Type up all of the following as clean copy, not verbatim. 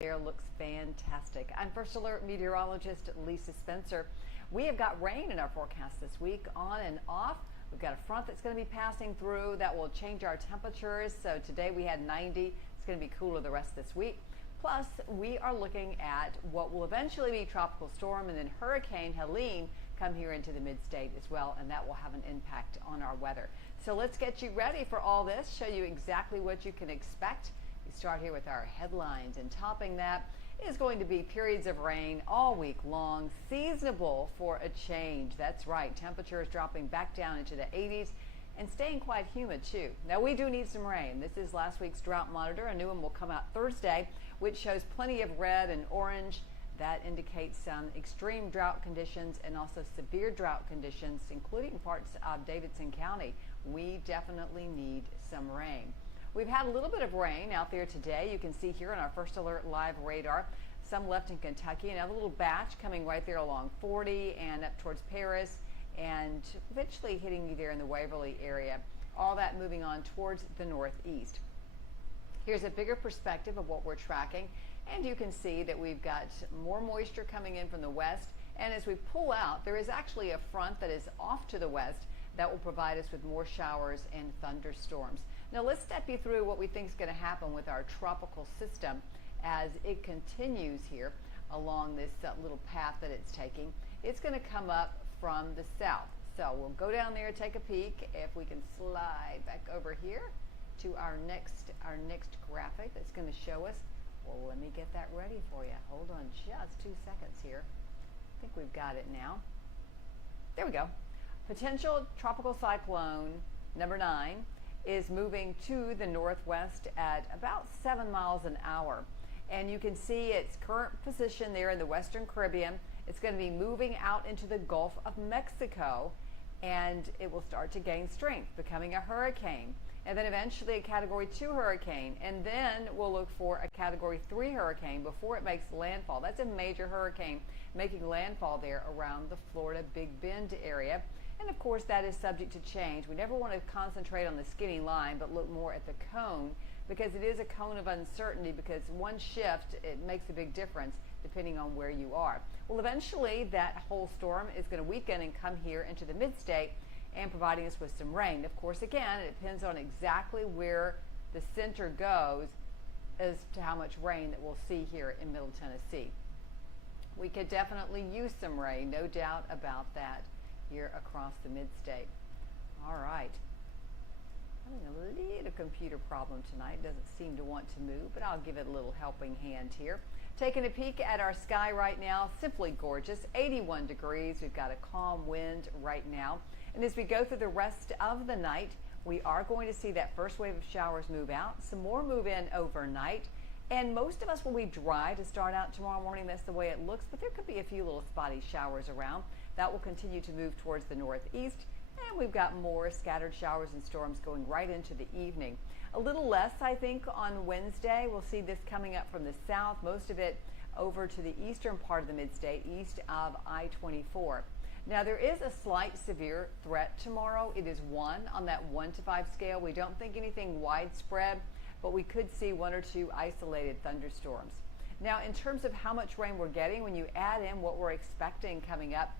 There looks fantastic. I'm First Alert meteorologist Lisa Spencer. We have got rain in our forecast this week, on and off. We've got a front that's going to be passing through that will change our temperatures. So today we had 90. It's going to be cooler the rest of this week. Plus, we are looking at what will eventually be tropical storm and then Hurricane Helene come here into the mid-state as well, and that will have an impact on our weather. So let's get you ready for all this, show you exactly what you can expect. We start here with our headlines, and topping that is going to be periods of rain all week long, seasonable for a change. That's right, temperatures dropping back down into the 80s and staying quite humid too. Now we do need some rain. This is last week's drought monitor. A new one will come out Thursday, which shows plenty of red and orange. That indicates some extreme drought conditions and also severe drought conditions, including parts of Davidson County. We definitely need some rain. We've had a little bit of rain out there today. You can see here on our First Alert live radar, some left in Kentucky, and a little batch coming right there along 40 and up towards Paris, and eventually hitting you there in the Waverly area. All that moving on towards the northeast. Here's a bigger perspective of what we're tracking, and you can see that we've got more moisture coming in from the west, and as we pull out, there is actually a front that is off to the west that will provide us with more showers and thunderstorms. Now let's step you through what we think is going to happen with our tropical system as it continues here along this little path that it's taking. It's going to come up from the south. So we'll go down there, take a peek. If we can slide back over here to our next graphic that's going to show us. Well, let me get that ready for you. Hold on just 2 seconds here. I think we've got it now. There we go. Potential tropical cyclone number 9 is moving to the northwest at about 7 miles an hour. And you can see its current position there in the western Caribbean. It's going to be moving out into the Gulf of Mexico, and it will start to gain strength, becoming a hurricane, and then eventually a Category 2 hurricane, and then we'll look for a Category 3 hurricane before it makes landfall. That's a major hurricane making landfall there around the Florida Big Bend area. And of course, that is subject to change. We never want to concentrate on the skinny line, but look more at the cone, because it is a cone of uncertainty, because one shift, it makes a big difference depending on where you are. Well, eventually that whole storm is going to weaken and come here into the mid-state and providing us with some rain. Of course, again, it depends on exactly where the center goes as to how much rain that we'll see here in Middle Tennessee. We could definitely use some rain, no doubt about that, here across the mid-state. All right. Having a little computer problem tonight. Doesn't seem to want to move, but I'll give it a little helping hand here. Taking a peek at our sky right now, simply gorgeous. 81 degrees. We've got a calm wind right now. And as we go through the rest of the night, we are going to see that first wave of showers move out. Some more move in overnight. And most of us will be dry to start out tomorrow morning. That's the way it looks, but there could be a few little spotty showers around. That will continue to move towards the northeast, and we've got more scattered showers and storms going right into the evening. A little less, I think, on Wednesday. We'll see this coming up from the south, most of it over to the eastern part of the mid-state, east of I-24. Now, there is a slight severe threat tomorrow. It is 1 on that 1 to 5 scale. We don't think anything widespread, but we could see 1 or 2 isolated thunderstorms. Now, in terms of how much rain we're getting, when you add in what we're expecting coming up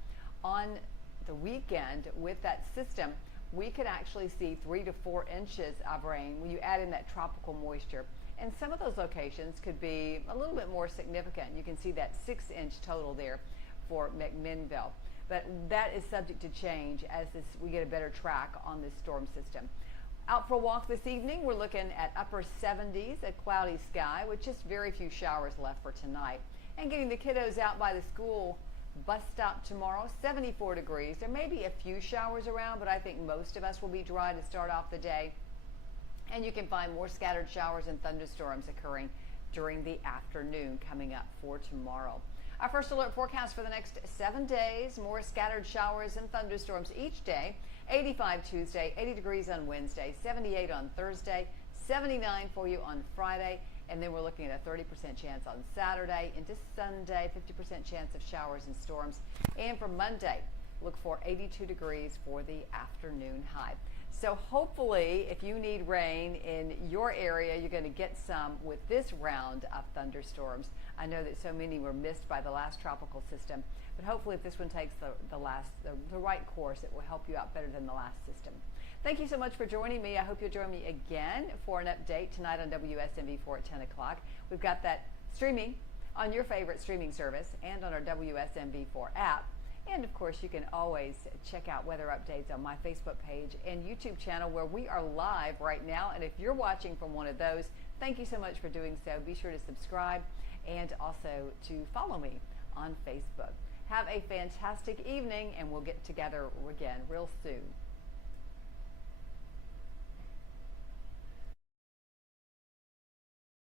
on the weekend with that system, we could actually see 3 to 4 inches of rain when you add in that tropical moisture. And some of those locations could be a little bit more significant. You can see that 6-inch total there for McMinnville. But that is subject to change as we get a better track on this storm system. Out for a walk this evening, we're looking at upper 70s, a cloudy sky with just very few showers left for tonight. And getting the kiddos out by the school bus stop tomorrow, 74 degrees. There may be a few showers around, but I think most of us will be dry to start off the day. And you can find more scattered showers and thunderstorms occurring during the afternoon coming up for tomorrow. Our First Alert forecast for the next 7 days, more scattered showers and thunderstorms each day. 85 Tuesday, 80 degrees on Wednesday, 78 on Thursday, 79 for you on Friday, and then we're looking at a 30% chance on Saturday into Sunday, 50% chance of showers and storms. And for Monday, look for 82 degrees for the afternoon high. So hopefully, if you need rain in your area, you're going to get some with this round of thunderstorms. I know that so many were missed by the last tropical system, but hopefully if this one takes the right course, it will help you out better than the last system. Thank you so much for joining me. I hope you'll join me again for an update tonight on WSMV4 at 10 o'clock. We've got that streaming on your favorite streaming service and on our WSMV4 app. And of course, you can always check out weather updates on my Facebook page and YouTube channel where we are live right now. And if you're watching from one of those, thank you so much for doing so. Be sure to subscribe and also to follow me on Facebook. Have a fantastic evening, and we'll get together again real soon.